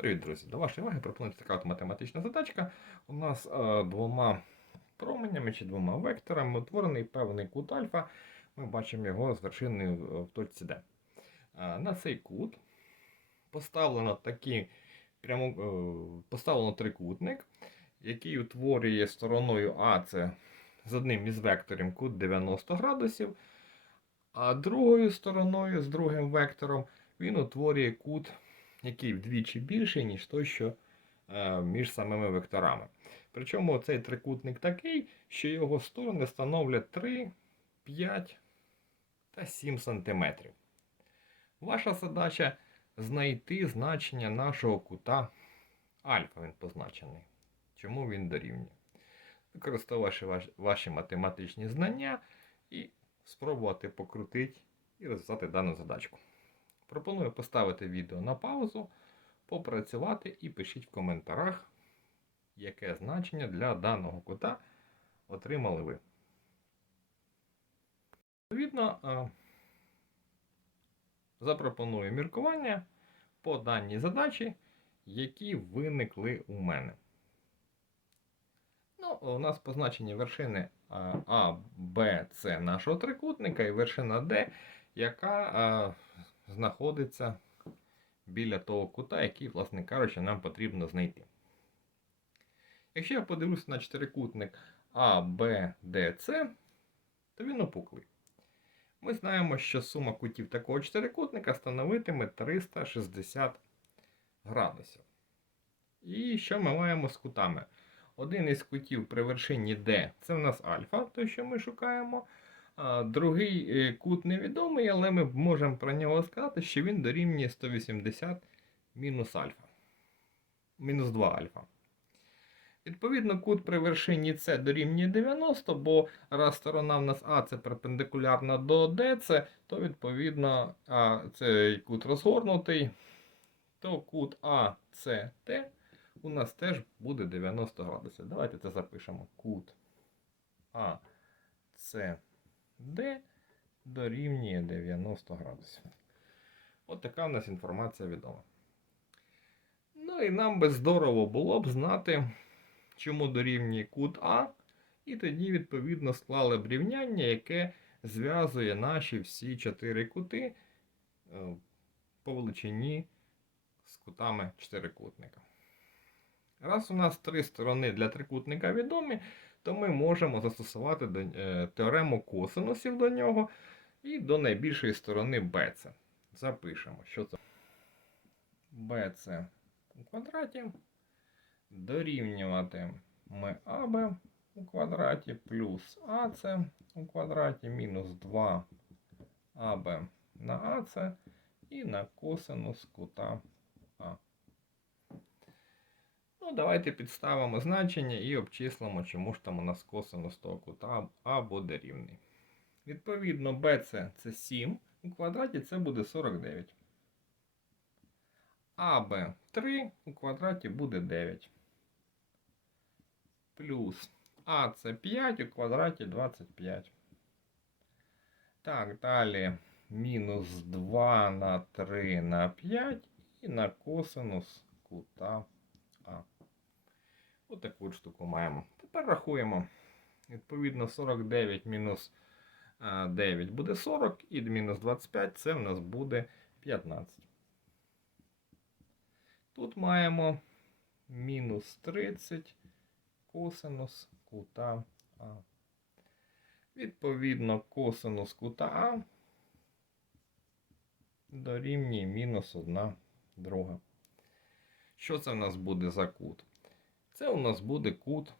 Привіт, друзі! До вашої уваги пропонується така от математична задачка. У нас е, двома променями чи двома векторами утворений певний кут альфа. Ми бачимо його з вершиною в- в точці D. Е, на цей кут поставлено такі, прямо, е, поставлено трикутник, який утворює стороною А це з одним із векторів кут 90 градусів, а другою стороною з другим вектором він утворює кут який вдвічі більший, ніж той, що е, між самими векторами. Причому цей трикутник такий, що його сторони становлять 3, 5 та 7 см. Ваша задача знайти значення нашого кута альфа, він позначений. Чому він дорівнює. Використовувавши ваші математичні знання і спробувати покрутити і розв'язати дану задачку. Пропоную поставити відео на паузу, попрацювати і пишіть в коментарях, яке значення для даного кута отримали ви. Відповідно, е, запропоную міркування по даній задачі, які виникли у мене. Ну, у нас позначені вершини е, А, Б, С нашого трикутника і вершина Д, яка е, знаходиться біля того кута, який, власне кажучи, нам потрібно знайти. Якщо я подивлюся на чотирикутник А, Б, Д, С, то він опуклий. Ми знаємо, що сума кутів такого чотирикутника становитиме 360 градусів. І що ми маємо з кутами? Один із кутів при вершині D це в нас альфа, той, що ми шукаємо. Другий е, кут невідомий, але ми можемо про нього сказати, що він дорівнює 180 мінус альфа. Мінус 2 альфа. Відповідно, кут при вершині С дорівнює 90, бо раз сторона в нас А це перпендикулярна до ДЦ, то відповідно а, цей кут розгорнутий, то кут АЦТ у нас теж буде 90 градусів. Давайте це запишемо. Кут АЦД дорівнює 90 градусів. От така в нас інформація відома. Ну і нам би здорово було б знати, чому дорівнює кут А, і тоді, відповідно, склали б рівняння, яке зв'язує наші всі чотири кути е, по величині з кутами чотирикутника. Раз у нас три сторони для трикутника відомі, то ми можемо застосувати е, теорему косинусів до нього і до найбільшої сторони BC. Запишемо, що це BC у квадраті дорівнювати ми АБ у квадраті плюс АЦ у квадраті мінус 2 АБ на АЦ і на косинус кута А. Ну, давайте підставимо значення і обчислимо, чому ж там у нас косинус того кута А буде рівний. Відповідно, BC це 7, у квадраті це буде 49. АБ 3 у квадраті буде 9. Плюс АЦ 5 у квадраті 25. Так, далі мінус 2 на 3 на 5 і на косинус кута. Таку штуку маємо. Тепер рахуємо. Відповідно, 49 мінус 9 буде 40, і мінус 25 це в нас буде 15. Тут маємо мінус 30 косинус кута А. Відповідно, косинус кута А дорівнює мінус 1 друга. Що це в нас буде за кут? Це у нас буде кут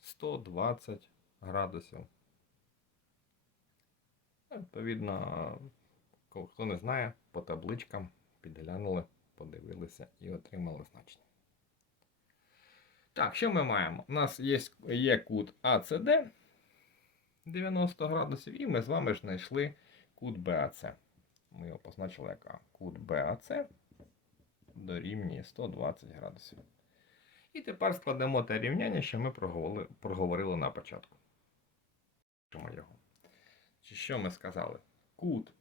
120 градусів. Відповідно, хто не знає, по табличкам підглянули, подивилися і отримали значення. Так, що ми маємо? У нас є, є кут АЦД 90 градусів, і ми з вами ж знайшли кут БАЦ. Ми його позначили як А. Кут БАЦ дорівнює 120 градусів. І тепер складемо те рівняння, що ми проговорили, на початку. Його. Чи що ми сказали? Кут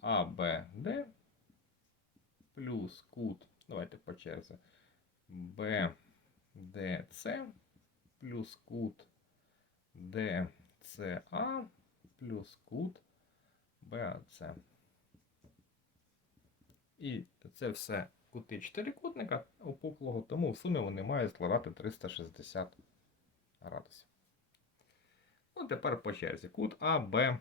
АБД плюс кут, давайте по черзі, BDC плюс кут DCA плюс кут BAC. І це все кути чотирикутника опуклого, тому в сумі вони мають складати 360 градусів. Ну, тепер по черзі. Кут А, Б,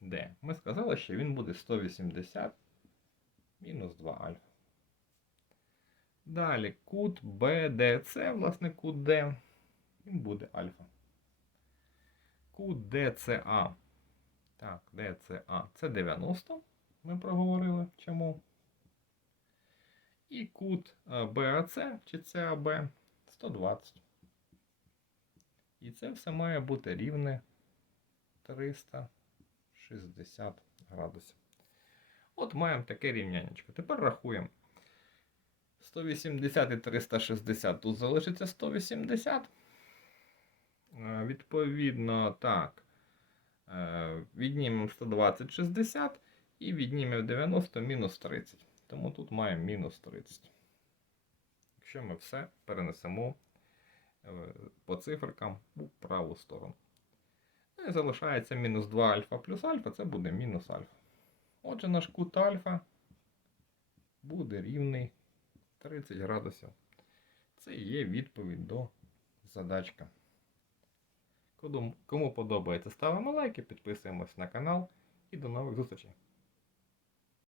Д. Ми сказали, що він буде 180 мінус 2 альфа. Далі кут БДЦ, власне, кут Д, він буде альфа. Кут ДЦА. Так, ДЦА. Це 90. Ми проговорили. Чому? І кут е, БАЦ чи ЦАБ 120. І це все має бути рівне 360 градусів. От маємо таке рівнянечко. Тепер рахуємо. 180 і 360 тут залишиться 180. Е, Відповідно, так. Е, Віднімемо 120 60 і віднімемо 90 мінус 30. Тому тут маємо мінус 30. Якщо ми все перенесемо е, по циферкам у праву сторону. Ну і залишається мінус 2 альфа плюс альфа, це буде мінус альфа. Отже, наш кут альфа буде рівний 30 градусів. Це є відповідь до задачки. Кому- Кому подобається, ставимо лайки, підписуємось на канал і до нових зустрічей.